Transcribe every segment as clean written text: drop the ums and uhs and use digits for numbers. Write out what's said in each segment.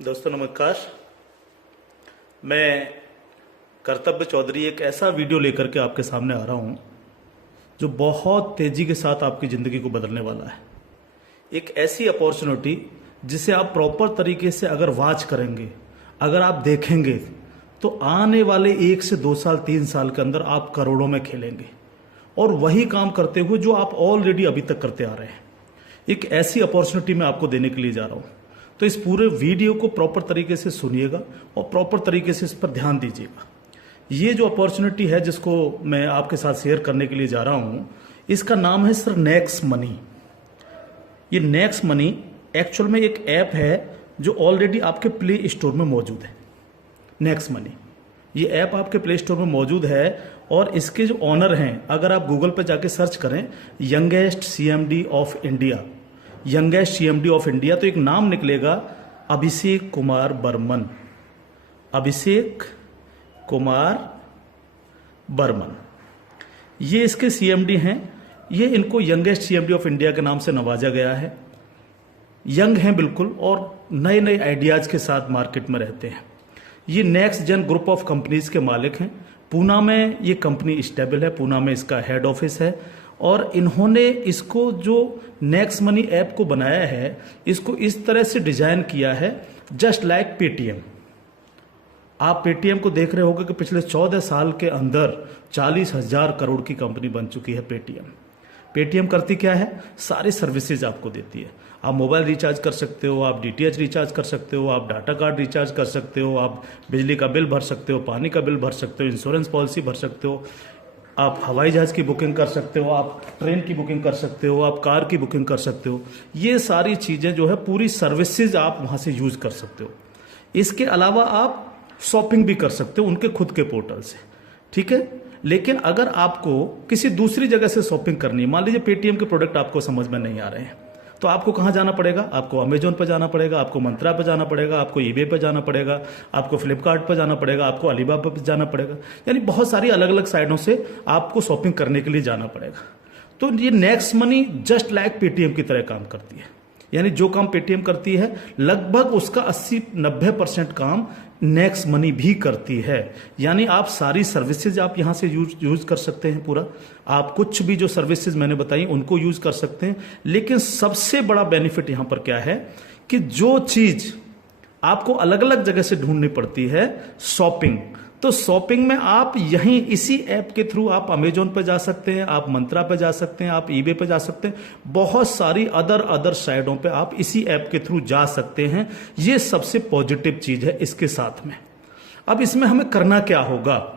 दोस्तों नमस्कार। मैं कर्तव्य चौधरी एक ऐसा वीडियो लेकर के आपके सामने आ रहा हूँ जो बहुत तेज़ी के साथ आपकी ज़िंदगी को बदलने वाला है। एक ऐसी अपॉर्चुनिटी जिसे आप प्रॉपर तरीके से अगर वॉच करेंगे, अगर आप देखेंगे तो आने वाले 1 से 2 साल 3 साल के अंदर आप करोड़ों में खेलेंगे और वही काम करते हुए जो आप ऑलरेडी अभी तक करते आ रहे हैं। एक ऐसी अपॉर्चुनिटी मैं आपको देने के लिए जा रहा हूँ, तो इस पूरे वीडियो को प्रॉपर तरीके से सुनिएगा और प्रॉपर तरीके से इस पर ध्यान दीजिएगा। ये जो अपॉर्चुनिटी है जिसको मैं आपके साथ शेयर करने के लिए जा रहा हूँ, इसका नाम है सर नेक्स्ट मनी। ये नेक्स्ट मनी एक्चुअल में एक ऐप है जो ऑलरेडी आपके प्ले स्टोर में मौजूद है। नेक्स्ट मनी ये ऐप आपके प्ले स्टोर में मौजूद है और इसके जो ऑनर हैं, अगर आप गूगल पर जाके सर्च करें youngest CMD of India, youngest CMD of India, तो एक नाम निकलेगा अभिषेक कुमार बर्मन। अभिषेक कुमार बर्मन ये इसके सीएमडी हैं। ये इनको यंगेस्ट सीएमडी ऑफ इंडिया के नाम से नवाजा गया है। यंग हैं बिल्कुल और नए नए आइडियाज के साथ मार्केट में रहते हैं। ये Next Gen Group of Companies के मालिक हैं। पूना में ये कंपनी स्टेबल है, पूना में इसका हेड ऑफिस है और इन्होंने इसको जो नेक्स्ट मनी ऐप को बनाया है, इसको इस तरह से डिजाइन किया है जस्ट लाइक पेटीएम। आप पेटीएम को देख रहे होंगे कि पिछले 14 साल के अंदर 40,000 करोड़ की कंपनी बन चुकी है पेटीएम। पेटीएम करती क्या है? सारी सर्विसेज आपको देती है। आप मोबाइल रिचार्ज कर सकते हो, आप डीटीएच रिचार्ज कर सकते हो, आप डाटा कार्ड रिचार्ज कर सकते हो, आप बिजली का बिल भर सकते हो, पानी का बिल भर सकते हो, इंश्योरेंस पॉलिसी भर सकते हो, आप हवाई जहाज की बुकिंग कर सकते हो, आप ट्रेन की बुकिंग कर सकते हो, आप कार की बुकिंग कर सकते हो। ये सारी चीज़ें जो है पूरी सर्विसेज आप वहाँ से यूज कर सकते हो। इसके अलावा आप शॉपिंग भी कर सकते हो उनके खुद के पोर्टल से, ठीक है। लेकिन अगर आपको किसी दूसरी जगह से शॉपिंग करनी है, मान लीजिए पेटीएम के प्रोडक्ट आपको समझ में नहीं आ रहे हैं, तो आपको कहाँ जाना पड़ेगा? आपको अमेजोन पर जाना पड़ेगा, आपको मंत्रा पर जाना पड़ेगा, आपको ईबे पर जाना पड़ेगा, आपको फ्लिपकार्ट पर जाना पड़ेगा, आपको अलीबाबा पर जाना पड़ेगा। यानी बहुत सारी अलग अलग साइटों से आपको शॉपिंग करने के लिए जाना पड़ेगा। तो ये next money just like Paytm की तरह काम करती है। यानी जो काम पेटीएम करती है लगभग उसका 80-90% काम नेक्स्ट मनी भी करती है। यानी आप सारी सर्विसेज आप यहां से यूज कर सकते हैं। पूरा आप कुछ भी जो सर्विसेज मैंने बताई उनको यूज कर सकते हैं। लेकिन सबसे बड़ा बेनिफिट यहां पर क्या है कि जो चीज आपको अलग अलग जगह से ढूंढनी पड़ती है, शॉपिंग, तो शॉपिंग में आप यहीं इसी ऐप के थ्रू आप अमेजोन पे जा सकते हैं, आप मंत्रा पे जा सकते हैं, आप ईबे पे जा सकते हैं, बहुत सारी अदर साइडों पे आप इसी ऐप के थ्रू जा सकते हैं। ये सबसे पॉजिटिव चीज है इसके साथ में। अब इसमें हमें करना क्या होगा?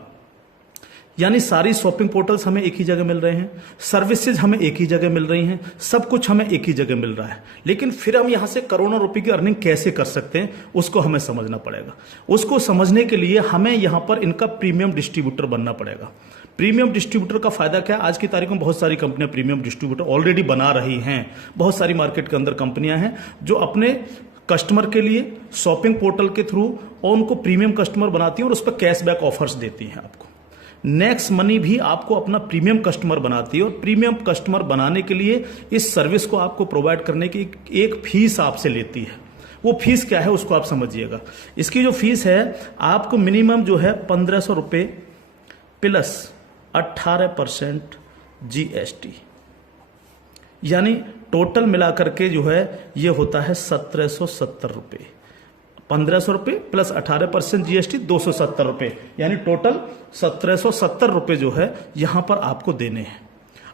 यानी सारी शॉपिंग पोर्टल्स हमें एक ही जगह मिल रहे हैं, सर्विसेज हमें एक ही जगह मिल रही हैं, सब कुछ हमें एक ही जगह मिल रहा है। लेकिन फिर हम यहां से करोड़ों रुपए की अर्निंग कैसे कर सकते हैं उसको हमें समझना पड़ेगा। उसको समझने के लिए हमें यहां पर इनका प्रीमियम डिस्ट्रीब्यूटर बनना पड़ेगा। प्रीमियम डिस्ट्रीब्यूटर का फायदा क्या है? आज की तारीख में बहुत सारी कंपनियां प्रीमियम डिस्ट्रीब्यूटर ऑलरेडी बना रही हैं। बहुत सारी मार्केट के अंदर कंपनियां हैं जो अपने कस्टमर के लिए शॉपिंग पोर्टल के थ्रू और उनको प्रीमियम कस्टमर बनाती हैं और उस पर कैशबैक ऑफर्स देती हैं आपको। नेक्स्ट मनी भी आपको अपना प्रीमियम कस्टमर बनाती है और प्रीमियम कस्टमर बनाने के लिए इस सर्विस को आपको प्रोवाइड करने की एक फीस आपसे लेती है। वो फीस क्या है उसको आप समझिएगा। इसकी जो फीस है आपको मिनिमम जो है 1,500 रुपये प्लस 18% जीएसटी, यानी टोटल मिलाकर के जो है ये होता है 1,770 रुपये। 1,500 रुपये प्लस 18% जीएसटी 270 रुपये, यानी टोटल 1,770 रुपये जो है यहां पर आपको देने हैं।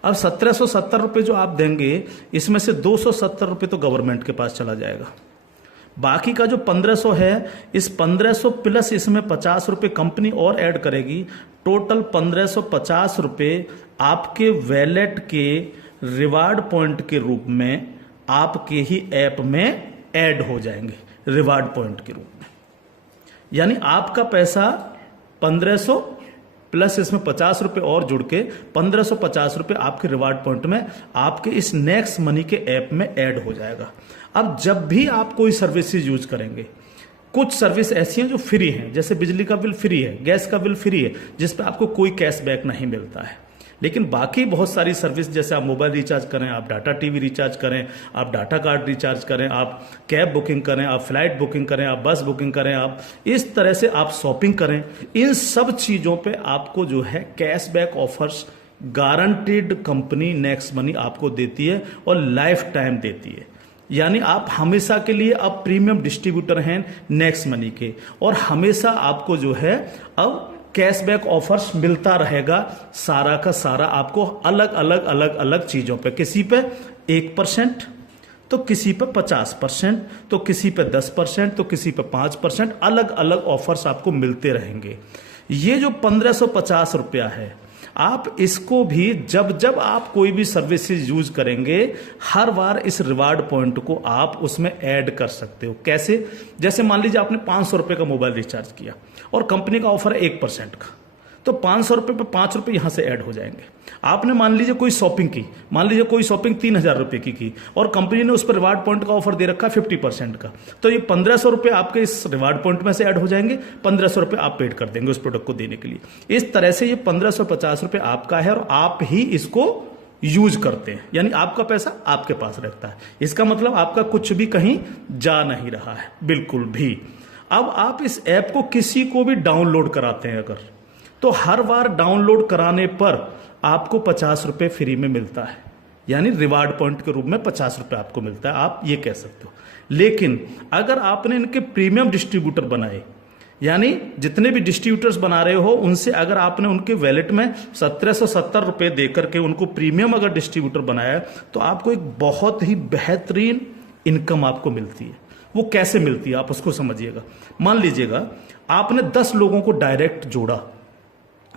अब 1,770 रुपये जो आप देंगे, इसमें से 270 रुपये तो गवर्नमेंट के पास चला जाएगा। बाकी का जो 1,500 है, इस 1,500 प्लस इसमें 50 रुपये कंपनी और ऐड करेगी। टोटल 1,550 रुपये आपके वैलेट के रिवार्ड पॉइंट के रूप में आपके ही ऐप में ऐड हो जाएंगे, रिवार्ड पॉइंट के रूप में। यानी आपका पैसा 1,500 प्लस इसमें 50 रुपए और जुड़ के 1,550 रुपए आपके रिवार्ड पॉइंट में आपके इस नेक्स्ट मनी के ऐप में ऐड हो जाएगा। अब जब भी आप कोई सर्विसेज यूज करेंगे, कुछ सर्विस ऐसी हैं जो फ्री हैं, जैसे बिजली का बिल फ्री है, गैस का बिल फ्री है, जिस पे आपको कोई कैशबैक नहीं मिलता है। लेकिन बाकी बहुत सारी सर्विस, जैसे आप मोबाइल रिचार्ज करें, आप डाटा टीवी रिचार्ज करें, आप डाटा कार्ड रिचार्ज करें, आप कैब बुकिंग करें, आप फ्लाइट बुकिंग करें, आप बस बुकिंग करें, आप इस तरह से आप शॉपिंग करें, इन सब चीज़ों पे आपको जो है cashback offers guaranteed company next money आपको देती है और लाइफ टाइम देती है। यानी आप हमेशा के लिए अब प्रीमियम डिस्ट्रीब्यूटर हैं नेक्स्ट मनी के, और हमेशा आपको जो है अब कैशबैक ऑफर्स मिलता रहेगा सारा का सारा आपको अलग अलग चीजों पे। किसी पे 1%, तो किसी पे 50%, तो किसी पे 10%, तो किसी पे 5%, अलग अलग ऑफर्स आपको मिलते रहेंगे। ये जो 1550 रुपया है, आप इसको भी जब जब आप कोई भी सर्विसेज यूज करेंगे, हर बार इस रिवार्ड पॉइंट को आप उसमें ऐड कर सकते हो। कैसे? जैसे मान लीजिए आपने 500 रुपए का मोबाइल रिचार्ज किया और कंपनी का ऑफर है 1% का, तो 500 रुपए पे 5 रुपए यहां से ऐड हो जाएंगे। आपने मान लीजिए कोई शॉपिंग की, मान लीजिए कोई शॉपिंग 3000 रुपए की और कंपनी ने उस पर रिवार्ड पॉइंट का ऑफर दे रखा है 50% का, तो ये 1500 रुपए आपके इस रिवार्ड पॉइंट में से ऐड हो जाएंगे, 1500 रुपए आप पेड कर देंगे उस प्रोडक्ट को देने के लिए। इस तरह से ये 1550 रुपए आपका है और आप ही इसको यूज करते हैं, यानी आपका पैसा आपके पास रहता है। इसका मतलब आपका कुछ भी कहीं जा नहीं रहा है, बिल्कुल भी। अब आप इस ऐप को किसी को भी डाउनलोड कराते हैं अगर, तो हर बार डाउनलोड कराने पर आपको 50 रुपए फ्री में मिलता है, यानी रिवार्ड पॉइंट के रूप में 50 रुपए आपको मिलता है, आप ये कह सकते हो। लेकिन अगर आपने इनके प्रीमियम डिस्ट्रीब्यूटर बनाए, यानी जितने भी डिस्ट्रीब्यूटर्स बना रहे हो उनसे अगर आपने उनके वैलेट में 1770 रुपए देकर के उनको प्रीमियम अगर डिस्ट्रीब्यूटर बनाया, तो आपको एक बहुत ही बेहतरीन इनकम आपको मिलती है। वो कैसे मिलती है आप उसको समझिएगा। मान लीजिएगा आपने 10 लोगों को डायरेक्ट जोड़ा,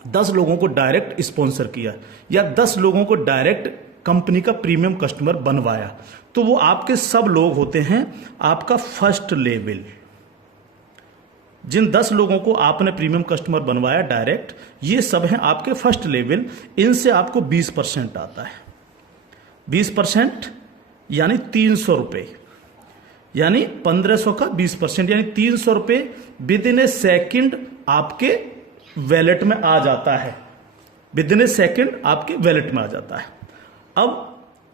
10 लोगों को डायरेक्ट स्पॉन्सर किया, या 10 लोगों को डायरेक्ट कंपनी का प्रीमियम कस्टमर बनवाया, तो वो आपके सब लोग होते हैं आपका फर्स्ट लेवल। जिन 10 लोगों को आपने प्रीमियम कस्टमर बनवाया डायरेक्ट, ये सब हैं आपके फर्स्ट लेवल। इनसे आपको 20% आता है। 20% यानी 300 रुपए, यानी 1500 का 20%, यानी 300 रुपए विद इन ए सेकेंड आपके वैलेट में आ जाता है। विद इन ए सेकेंड आपके वैलेट में आ जाता है। अब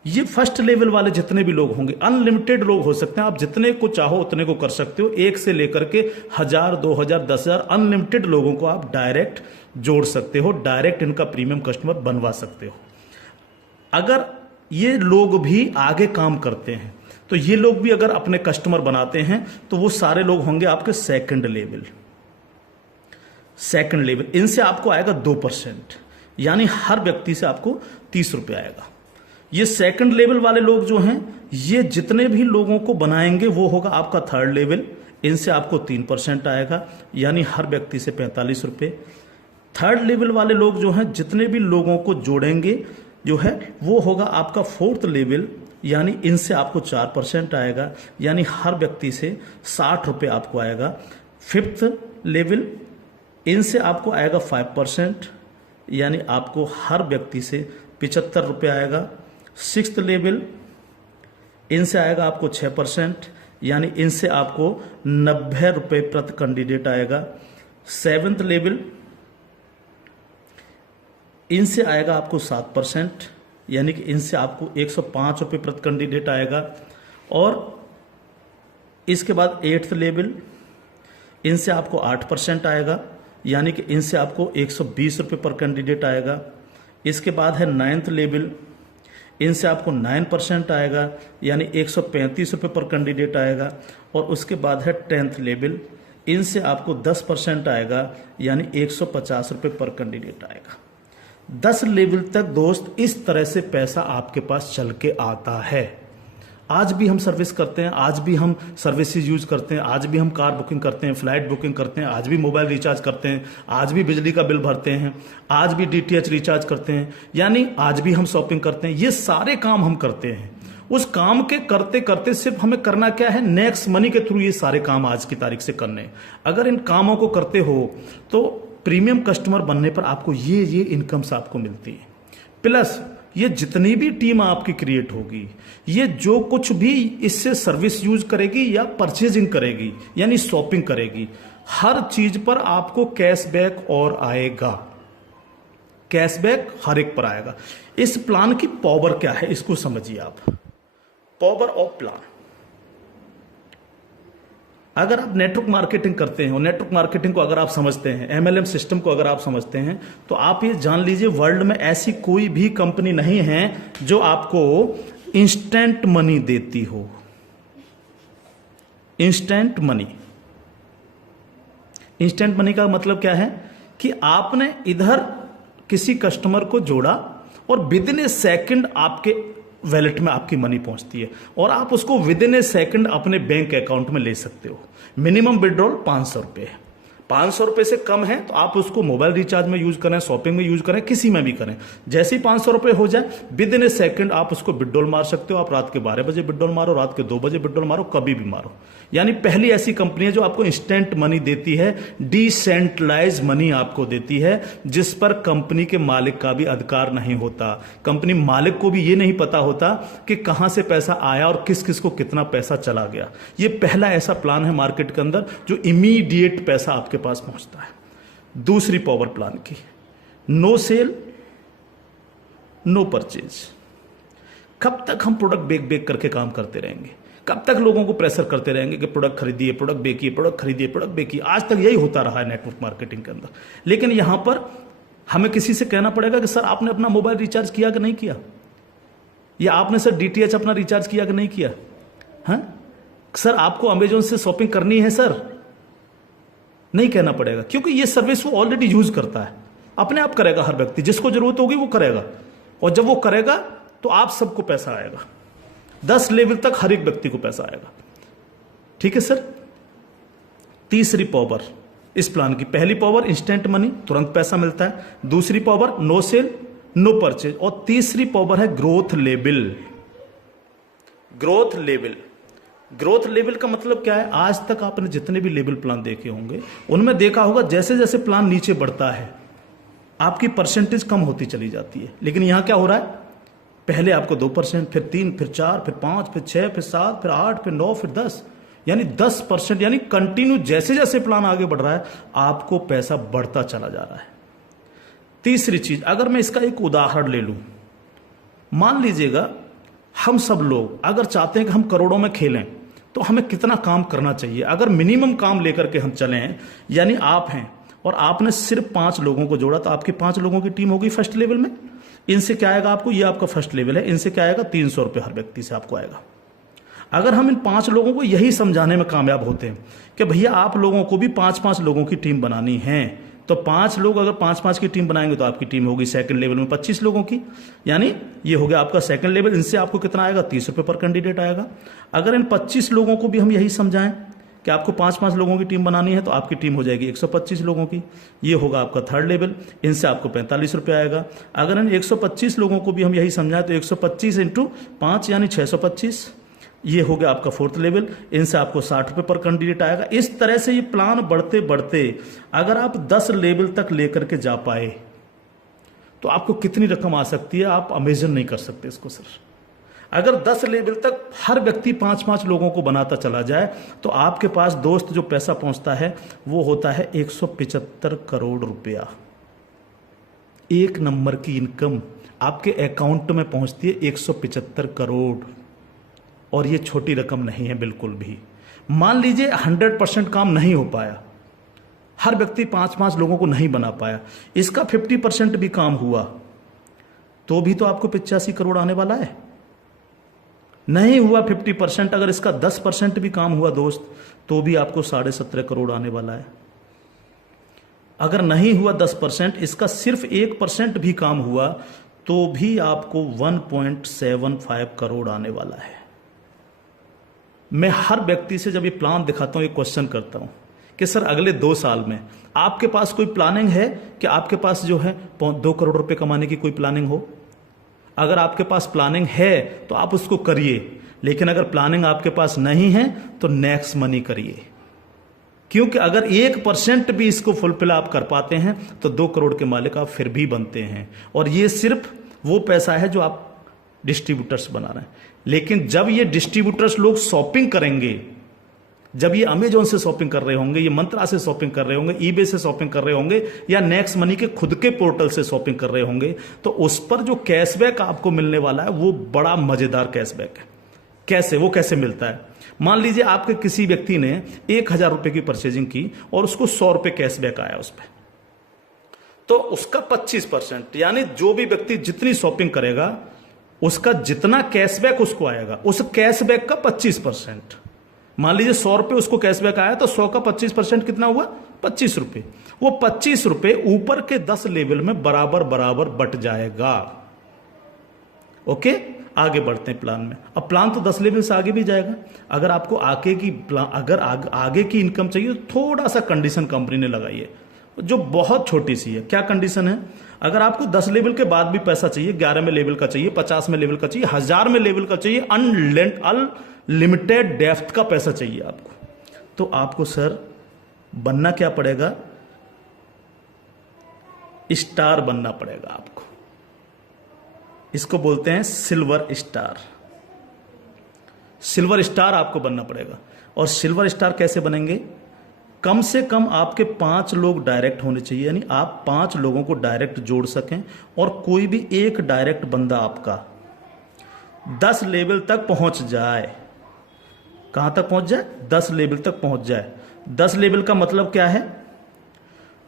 ये फर्स्ट लेवल वाले जितने भी लोग होंगे, अनलिमिटेड लोग हो सकते हैं, आप जितने को चाहो उतने को कर सकते हो, 1 से लेकर के 1000, 2000, 10,000 अनलिमिटेड लोगों को आप डायरेक्ट जोड़ सकते हो, डायरेक्ट इनका प्रीमियम कस्टमर बनवा सकते हो। अगर ये लोग भी आगे काम करते हैं, तो ये लोग भी अगर अपने कस्टमर बनाते हैं, तो वो सारे लोग होंगे आपके सेकंड लेवल। सेकंड लेवल इनसे आपको आएगा 2%, यानी हर व्यक्ति से आपको 30 रुपए आएगा। ये सेकंड लेवल वाले लोग जो हैं, ये जितने भी लोगों को बनाएंगे वो होगा आपका थर्ड लेवल। इनसे आपको 3% आएगा, यानी हर व्यक्ति से 45 रुपए। थर्ड लेवल वाले लोग जो हैं, जितने भी लोगों को जोड़ेंगे जो है, वो होगा आपका फोर्थ लेवल, यानी इनसे आपको 4% आएगा, यानी हर व्यक्ति से 60 रुपए आपको आएगा। फिफ्थ लेवल, इनसे आपको आएगा 5%, यानी आपको हर व्यक्ति से 75 रुपये आएगा। सिक्स्थ लेवल, इनसे आएगा आपको 6%, यानी इनसे आपको 90 रुपये प्रति कैंडिडेट आएगा। सेवेंथ लेवल, इनसे आएगा आपको 7%, यानी कि इनसे आपको 105 रुपये प्रति कैंडिडेट आएगा। और इसके बाद एट्थ लेवल, इनसे आपको 8% आएगा, यानी कि इनसे आपको 120 रुपये पर कैंडिडेट आएगा। इसके बाद है नाइन्थ लेवल, इनसे आपको 9% आएगा, यानी 135 रुपये पर कैंडिडेट आएगा। और उसके बाद है 10th लेवल, इनसे आपको 10% आएगा, यानी 150 रुपये पर कैंडिडेट आएगा। 10 लेवल तक दोस्त इस तरह से पैसा आपके पास चल के आता है। आज भी हम सर्विस करते हैं, आज भी हम सर्विसेज यूज करते हैं, आज भी हम कार बुकिंग करते हैं, फ्लाइट बुकिंग करते हैं, आज भी मोबाइल रिचार्ज करते हैं, आज भी बिजली का बिल भरते हैं, आज भी DTH रिचार्ज करते हैं, यानी आज भी हम शॉपिंग करते हैं। ये सारे काम हम करते हैं। उस काम के करते करते सिर्फ हमें करना क्या है, नेक्स्ट मनी के थ्रू ये सारे काम आज की तारीख से करने। अगर इन कामों को करते हो तो प्रीमियम कस्टमर बनने पर आपको ये इनकम्स आपको मिलती है। प्लस ये जितनी भी टीम आपकी क्रिएट होगी, ये जो कुछ भी इससे सर्विस यूज करेगी या परचेजिंग करेगी, यानी शॉपिंग करेगी, हर चीज पर आपको कैशबैक और आएगा। कैशबैक हर एक पर आएगा। इस प्लान की पावर क्या है इसको समझिए आप। पावर ऑफ प्लान, अगर आप नेटवर्क मार्केटिंग करते हैं और नेटवर्क मार्केटिंग को अगर आप समझते हैं, एमएलएम सिस्टम को अगर आप समझते हैं, तो आप ये जान लीजिए वर्ल्ड में ऐसी कोई भी कंपनी नहीं है जो आपको इंस्टेंट मनी देती हो। इंस्टेंट मनी, इंस्टेंट मनी का मतलब क्या है कि आपने इधर किसी कस्टमर को जोड़ा और विद इन ए सेकंड आपके वैलेट में आपकी मनी पहुंचती है और आप उसको विद इन ए सेकंड अपने बैंक अकाउंट में ले सकते हो। मिनिमम विड्रॉल 500 रुपये है। 500 रुपये से कम है तो आप उसको मोबाइल रिचार्ज में यूज करें, शॉपिंग में यूज करें, किसी में भी करें। जैसे ही 500 रुपये हो जाए विद इन ए सेकंड आप उसको विड्रॉल मार सकते हो। आप रात के 12 बजे विड्रॉल मारो, रात के 2 बजे विड्रॉल मारो, कभी भी मारो। यानी पहली ऐसी कंपनी है जो आपको इंस्टेंट मनी देती है, डिसेंट्रलाइज मनी आपको देती है, जिस पर कंपनी के मालिक का भी अधिकार नहीं होता। कंपनी मालिक को भी ये नहीं पता होता कि कहां से पैसा आया और किस किस को कितना पैसा चला गया। ये पहला ऐसा प्लान है मार्केट के अंदर जो इमीडिएट पैसा आपके पास पहुंचता है। दूसरी पावर प्लान की, नो सेल नो परचेज। कब तक हम प्रोडक्ट बेक बेक करके काम करते रहेंगे? कब तक लोगों को प्रेशर करते रहेंगे कि प्रोडक्ट खरीदिए, प्रोडक्ट बेचिए, प्रोडक्ट खरीदिए, प्रोडक्ट बेचिए? आज तक यही होता रहा है नेटवर्क मार्केटिंग के अंदर। लेकिन यहां पर हमें किसी से कहना पड़ेगा कि सर आपने अपना मोबाइल रिचार्ज किया कि नहीं किया, या आपने सर डीटीएच अपना रिचार्ज किया कि नहीं किया, हाँ सर आपको अमेजोन से शॉपिंग करनी है सर, नहीं कहना पड़ेगा, क्योंकि ये सर्विस वो ऑलरेडी यूज करता है। अपने आप करेगा, हर व्यक्ति जिसको जरूरत होगी वो करेगा, और जब वो करेगा तो आप सबको पैसा आएगा। 10 लेवल तक हर एक व्यक्ति को पैसा आएगा। ठीक है सर। तीसरी पावर इस प्लान की, पहली पावर इंस्टेंट मनी, तुरंत पैसा मिलता है। दूसरी power no sale no purchase, और तीसरी पावर है growth level. Growth level, growth level का मतलब क्या है? आज तक आपने जितने भी लेवल प्लान देखे होंगे उनमें देखा होगा जैसे जैसे प्लान नीचे बढ़ता है आपकी परसेंटेज कम होती चली जाती है। लेकिन यहां क्या हो रहा है? पहले आपको 2%, फिर 3, फिर 4, फिर 5, फिर 6, फिर 7, फिर 8, फिर 9, फिर 10, यानी 10%, यानी कंटिन्यू जैसे जैसे प्लान आगे बढ़ रहा है आपको पैसा बढ़ता चला जा रहा है। तीसरी चीज, अगर मैं इसका एक उदाहरण ले लूं, मान लीजिएगा हम सब लोग अगर चाहते हैं कि हम करोड़ों में खेलें तो हमें कितना काम करना चाहिए? अगर मिनिमम काम लेकर के हम चलें, यानी आप हैं और आपने सिर्फ 5 लोगों को जोड़ा तो आपकी 5 लोगों की टीम होगी फर्स्ट लेवल में। इनसे क्या आएगा आपको? ये आपका फर्स्ट लेवल है। इनसे क्या आएगा? 300 रुपये हर व्यक्ति से आपको आएगा। अगर हम इन 5 लोगों को यही समझाने में कामयाब होते हैं कि भैया आप लोगों को भी 5-5 लोगों की टीम बनानी है, तो 5 लोग अगर 5-5 की टीम बनाएंगे तो आपकी टीम होगी सेकंड लेवल में 25 लोगों की, यानी ये हो गया आपका सेकंड लेवल। इनसे आपको कितना आएगा? 30 रुपये पर कैंडिडेट आएगा। अगर इन 25 लोगों को भी हम यही समझाएं कि आपको 5-5 लोगों की टीम बनानी है तो आपकी टीम हो जाएगी 125 लोगों की, ये होगा आपका थर्ड लेवल। इनसे आपको 45 रुपये आएगा। अगर इन 125 लोगों को भी हम यही समझाएं तो 125 × 5 यानी 625, ये हो गया आपका फोर्थ लेवल। इनसे आपको 60 रुपये पर कैंडिडेट आएगा। इस तरह से ये प्लान बढ़ते बढ़ते अगर आप 10 लेवल तक लेकर के जा पाए तो आपको कितनी रकम आ सकती है आप इमेजिन नहीं कर सकते इसको सर। अगर 10 लेवल तक हर व्यक्ति 5-5 लोगों को बनाता चला जाए तो आपके पास दोस्त जो पैसा पहुंचता है वो होता है 175 करोड़ रुपया। एक नंबर की इनकम आपके अकाउंट में पहुंचती है 175 करोड़, और ये छोटी रकम नहीं है बिल्कुल भी। मान लीजिए 100% काम नहीं हो पाया, हर व्यक्ति 5-5 लोगों को नहीं बना पाया, इसका 50% भी काम हुआ तो भी तो आपको 85 करोड़ आने वाला है। नहीं हुआ 50%, अगर इसका 10% भी काम हुआ दोस्त तो भी आपको 17.5 करोड़ आने वाला है। अगर नहीं हुआ 10%, इसका सिर्फ 1% भी काम हुआ तो भी आपको 1.75 करोड़ आने वाला है। मैं हर व्यक्ति से जब ये प्लान दिखाता हूं, ये क्वेश्चन करता हूं कि सर अगले 2 साल में आपके पास कोई प्लानिंग है कि आपके पास जो है 2 करोड़ रुपए कमाने की कोई प्लानिंग हो? अगर आपके पास प्लानिंग है तो आप उसको करिए, लेकिन अगर प्लानिंग आपके पास नहीं है तो नेक्स्ट मनी करिए, क्योंकि अगर 1% भी इसको फुलफिल आप कर पाते हैं तो 2 करोड़ के मालिक आप फिर भी बनते हैं। और ये सिर्फ वो पैसा है जो आप डिस्ट्रीब्यूटर्स बना रहे हैं। लेकिन जब ये डिस्ट्रीब्यूटर्स लोग शॉपिंग करेंगे जब ये अमेजोन से शॉपिंग कर रहे होंगे, ये मंत्रा से शॉपिंग कर रहे होंगे, ईबे से शॉपिंग कर रहे होंगे, या नेक्स्ट मनी के खुद के पोर्टल से शॉपिंग कर रहे होंगे, तो उस पर जो कैशबैक आपको मिलने वाला है वो बड़ा मजेदार कैशबैक है। कैसे, वो कैसे मिलता है? मान लीजिए आपके किसी व्यक्ति ने 1,000 रुपए की परचेजिंग की और उसको 100 रुपए कैशबैक आया उस पर, तो उसका 25%, यानी जो भी व्यक्ति जितनी शॉपिंग करेगा उसका जितना कैशबैक उसको आएगा, उस कैशबैक का 25%। मान लीजिए 100 रुपए उसको कैशबैक आया, तो 100 का 25% कितना हुआ? 25 रुपए। वो 25 रुपए ऊपर के 10 लेवल में बराबर बराबर बट जाएगा। ओके, आगे बढ़ते हैं प्लान में। अब प्लान तो 10 लेवल से आगे भी जाएगा। अगर आपको आगे की इनकम चाहिए तो थोड़ा सा कंडीशन कंपनी ने लगाई है, जो बहुत छोटी सी है। क्या कंडीशन है? अगर आपको 10 लेवल के बाद भी पैसा चाहिए, 11 में लेवल का चाहिए, 50 में लेवल का चाहिए, 1000 में लेवल का चाहिए, अनलिमिटेड डेप्थ का पैसा चाहिए आपको, तो आपको सर बनना क्या पड़ेगा? स्टार बनना पड़ेगा आपको। इसको बोलते हैं सिल्वर स्टार। सिल्वर स्टार आपको बनना पड़ेगा। और सिल्वर स्टार कैसे बनेंगे? कम से कम आपके 5 लोग डायरेक्ट होने चाहिए, यानी आप 5 लोगों को डायरेक्ट जोड़ सकें, और कोई भी एक डायरेक्ट बंदा आपका 10 लेवल तक पहुंच जाए। कहां तक पहुंच जाए? 10 लेवल तक पहुंच जाए। 10 लेवल का मतलब क्या है?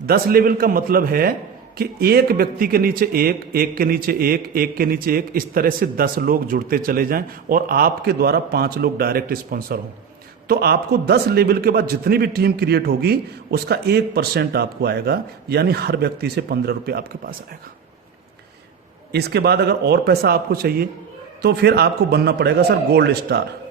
10 लेवल का मतलब है कि एक व्यक्ति के नीचे एक, एक के नीचे एक, एक के नीचे एक, इस तरह से 10 लोग जुड़ते चले जाएं, और आपके द्वारा 5 लोग डायरेक्ट स्पॉन्सर हों, तो आपको 10 लेवल के बाद जितनी भी टीम क्रिएट होगी उसका 1% आपको आएगा, यानी हर व्यक्ति से 15 रुपये आपके पास आएगा। इसके बाद अगर और पैसा आपको चाहिए तो फिर आपको बनना पड़ेगा सर गोल्ड स्टार।